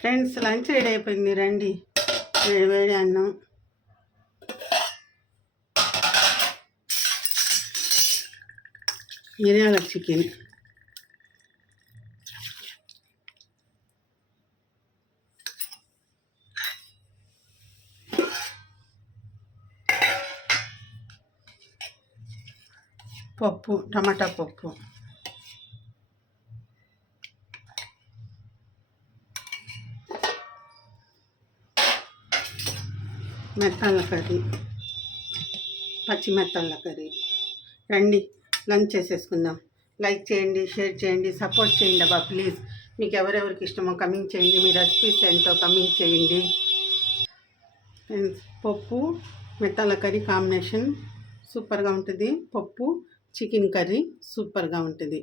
Friends lunch ready అయిపోయింది, రండి. వేడి వేడి అన్నం, మిరియాల చికెన్, పప్పు, టమాటా పప్పు, మెత్తళ్ళ కర్రీ, పచ్చి మెత్తళ్ళ కర్రీ. రండి లంచ్ చేసేసుకుందాం. లైక్ చేయండి, షేర్ చేయండి, సపోర్ట్ చేయండి అబ్బా ప్లీజ్. మీకు ఎవరెవరికి ఇష్టమో కమెంట్ చేయండి, మీ రెసిపీస్ ఏంటో కమెంట్ చేయండి. పప్పు మెత్తళ్ళ కర్రీ కాంబినేషన్ సూపర్గా ఉంటుంది. పప్పు చికెన్ కర్రీ సూపర్గా ఉంటుంది.